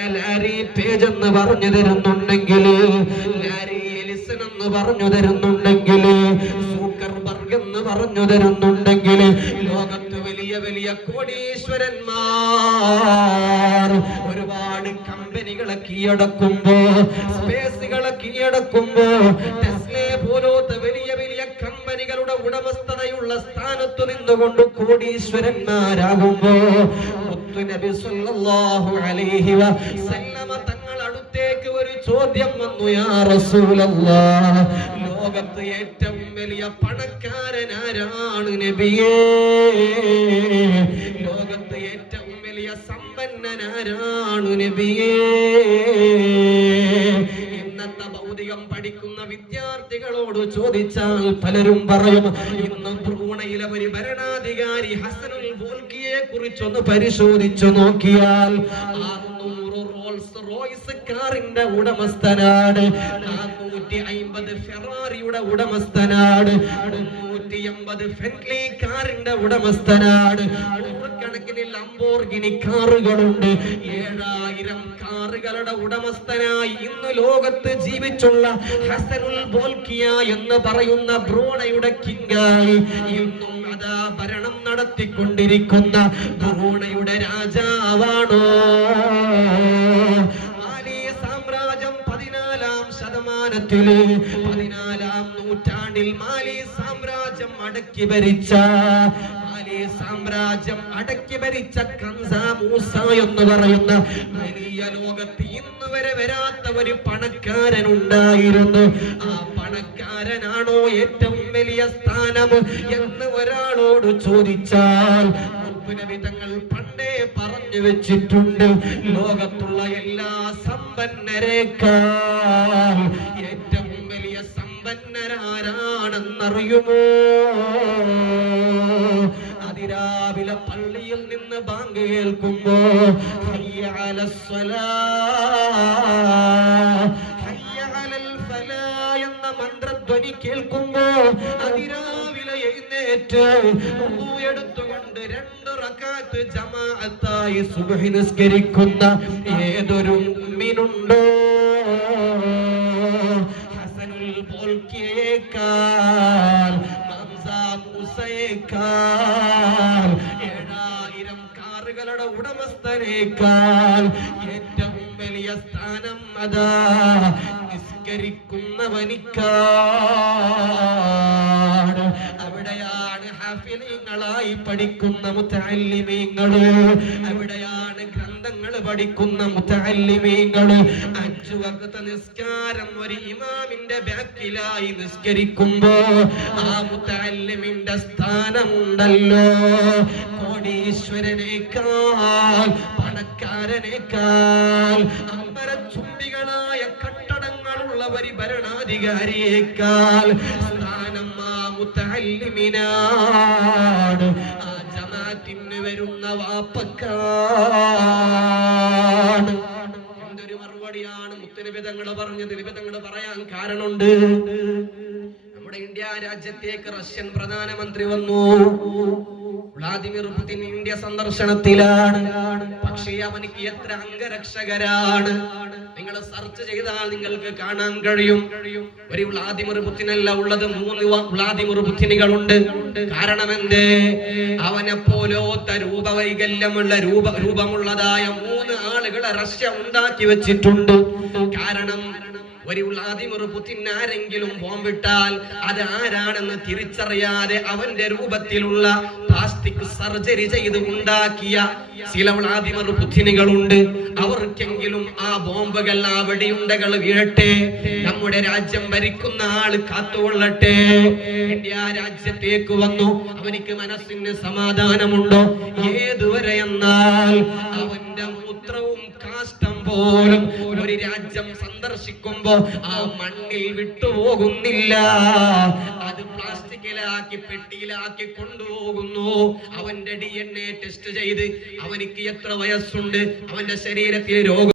എന്നെ Larry page എന്ന് പറഞ്ഞു തരുന്നുണ്ടെങ്കിൽ, ലാരി എലിസൺ എന്ന് പറഞ്ഞു തരുന്നുണ്ടെങ്കിൽ, സൂക്കർബർഗ് എന്ന് പറഞ്ഞു തരുന്നുണ്ടെങ്കിൽ, ലോകത്ത് വലിയ വലിയ കോടീശ്വരന്മാർ ഒരുപാട് കമ്പനികളെ കീഴടക്കുമ്പോ, സ്പേസുകളെ കീഴടക്കുമ്പോ, ടെസ്ല പോലത്തെ വലിയ വലിയ കമ്പനികളുടെ ഉടമസ്ഥതയുള്ള സ്ഥാനത്ത് നിന്നുകൊണ്ട് കോടീശ്വരന്മാരാകുമ്പോ, നബി സല്ലല്ലാഹു അലൈഹി വസല്ലമ തങ്ങൾ അടുത്തേക്ക് ഒരു ചോദ്യം വന്നു, യാ റസൂലല്ലാഹ്, ലോകത്ത് ഏറ്റവും വലിയ പണക്കാരൻ ആരാണ് നബിയേ? ലോകത്ത് ഏറ്റവും വലിയ സമ്പന്നനാരാണ് നബിയേ? ഇന്നത്തെ ഭൗതികം പഠിക്കുന്ന വിദ്യാർത്ഥികളോട് ചോദിച്ചാൽ പലരും പറയും, ഇന്ന് ബ്രൂണയിലെ ഒരു ഭരണാധികാരി ഹസനുൽ ബോൽക്കിയെ കുറിച്ചൊന്ന് പരിശോധിച്ചു നോക്കിയാൽ 600 റോൾസ് റോയ്സ് കാറിന്റെ ഉടമസ്ഥനാണ്, 450 ഫെറാറിയുടെ ഉടമസ്ഥനാണ്, 380 ഫെൻലി കാറിന്റെ ഉടമസ്ഥനാണ്, നൂറുകണക്കിന് ലംബോർഗിനി കാറുകളുണ്ട്, 7000 കാറുകളുടെ ഉടമസ്ഥനായി ഇന്ന് ലോകത്ത് ജീവിച്ചുള്ള ഹസനുൽ ബോൽക്കിയ എന്ന് പറയുന്ന ബ്രൂണയുടെ കിങ്ങായി ഇന്നും അതാ ഭരണം നടത്തിക്കൊണ്ടിരിക്കുന്ന ബ്രൂണയുടെ രാജാവാണോ? മാലി സാമ്രാജ്യം 14-ാം ശതമാനത്തില് 14-ാം നൂറ്റാണ്ടിൽ മാലി സാമ്രാജ്യം അടക്കി ഭരിച്ച കൻസ മൂസ എന്ന് പറയുന്ന വലിയ ലോകത്ത് ഇന്ന് വരെ വരാത്ത ഒരു പണക്കാരൻ ഉണ്ടായിരുന്നു. ആ പണക്കാരനാണോ ഏറ്റവും വലിയ സ്ഥാനം എന്ന് ഒരാളോട് ചോദിച്ചാൽ നബി തങ്ങൾ പണ്ടേ പറഞ്ഞു വെച്ചിട്ടുണ്ട്, ലോകത്തുള്ള എല്ലാ സമ്പന്നരേക്കാൾ ഏറ്റവും വലിയ സമ്പന്നരാരാണെന്നറിയുമോ? അതിരാവിലെ പള്ളിയിൽ നിന്ന് ബാങ്ക് കേൾക്കുമ്പോ ഹയ്യ അലസ്സലാഹ് ഹയ്യ അലൽ ഫലാഹ് എന്ന മന്ത്രധ്വനി കേൾക്കുമ്പോ അതിരാവിലെ എഴുന്നേറ്റ് വുളു എടുത്തുകൊണ്ട് 2 റക്അത്ത് ജമാഅത്തായി സുബ്ഹി നിസ്കരിക്കുന്ന ഏതൊരു മുഅ്മിനുണ്ടോ? ഹസനുൽ ബോൽക്കിയേക്കാൾ, മൂസയേക്കാൾ, 7000 കാറുകളുടെ ഉടമസ്ഥനേക്കാൾ ഏറ്റവും വലിയ സ്ഥാനം അതാ നിസ്കരിക്കുന്നവനിക്കാണ്. അവിടെയാണ് ഹാഫിളീങ്ങളായി പഠിക്കുന്ന മുതഅല്ലിമീങ്ങള്, അവിടെയാണ് ഗ്രന്ഥങ്ങൾ പഠിക്കുന്ന മുതഅല്ലിമീങ്ങള്. 5 വഖ്ത് നിസ്കാരം ഒരു ഇമാമിന്റെ ബാക്കിലായി നിസ്കരിക്കുമ്പോ ആ മുതഅല്ലിമിന്റെ സ്ഥാനമുണ്ടല്ലോ കോടീശ്വരനേക്കാൾ, പണക്കാരനേക്കാൾ, അമ്പരച്ചുംബികളായ കട്ടടങ്ങളുള്ള ഒരു ഭരണാധികാരിയേക്കാൾ സ്ഥാനം ആ മുതഅല്ലിമിനാണ്. ആ ജമാഅത്തിന് വരുന്ന വാപ്പക്കാണ്. എന്തൊരു മറുപടിയാണ് മുത്തുനബി തങ്ങൾ പറഞ്ഞത്. നബി തങ്ങൾ പറയാൻ കാരണമുണ്ട്. നമ്മുടെ ഇന്ത്യ രാജ്യത്തേക്ക് റഷ്യൻ പ്രധാനമന്ത്രി വന്നു. വ്ളാദിമിർ പുടിൻ ഇന്ത്യ സന്ദർശനത്തിലാണ്. പക്ഷേ അവനിക്ക് എത്ര അംഗരക്ഷകരാണ് നിങ്ങൾ സെർച്ച് ചെയ്താൽ നിങ്ങൾക്ക് കാണാൻ കഴിയും. ഒരു വ്ളാദിമിർ പുടിനല്ല ഉള്ളത്, 3 വ്ളാദിമിർ പുടിനുകളുണ്ട്. കാരണം എന്തേ? അവനെ പോലത്തെ രൂപവൈകല്യമുള്ള രൂപമുള്ളതായ 3 ആളുകളെ റഷ്യ ഉണ്ടാക്കി വെച്ചിട്ടുണ്ട്. കാരണം ഒരു വ്ളാദിമിർ പുടിൻ ആരെങ്കിലും ബോംബിട്ടാൽ അത് ആരാണെന്ന് തിരിച്ചറിയാതെ അവന്റെ രൂപത്തിലുള്ള പ്ലാസ്റ്റിക് സർജറി ചെയ്ത് ഉണ്ടാക്കിയ ചില വ്ളാദിമിർ പുടിനുകളുണ്ട്. അവർക്കെങ്കിലും ആ ബോംബുകൾ, ആ വെടിയുണ്ടകൾ വീഴട്ടെ, നമ്മുടെ രാജ്യം ഭരിക്കുന്ന ആള് കാത്തുകൊള്ളട്ടെ. ഇന്ത്യ രാജ്യത്തേക്ക് വന്നു. അവനിക്ക് മനസ്സിന് സമാധാനമുണ്ടോ? ഏതുവരെ എന്നാൽ അവന്റെ മൂത്രവും കാഷ്ടം പോലും ഒരു രാജ്യം സന്ദർശിക്കുമ്പോ ആ മണ്ണിൽ വിട്ടുപോകുന്നില്ല. അത് പ്ലാസ്റ്റിക്കിലാക്കി പെട്ടിയിലാക്കി കൊണ്ടുപോകുന്നു. അവന്റെ DNA ടെസ്റ്റ് ചെയ്ത് അവനിക്ക് എത്ര വയസ്സുണ്ട്, അവന്റെ ശരീരത്തിൽ രോഗം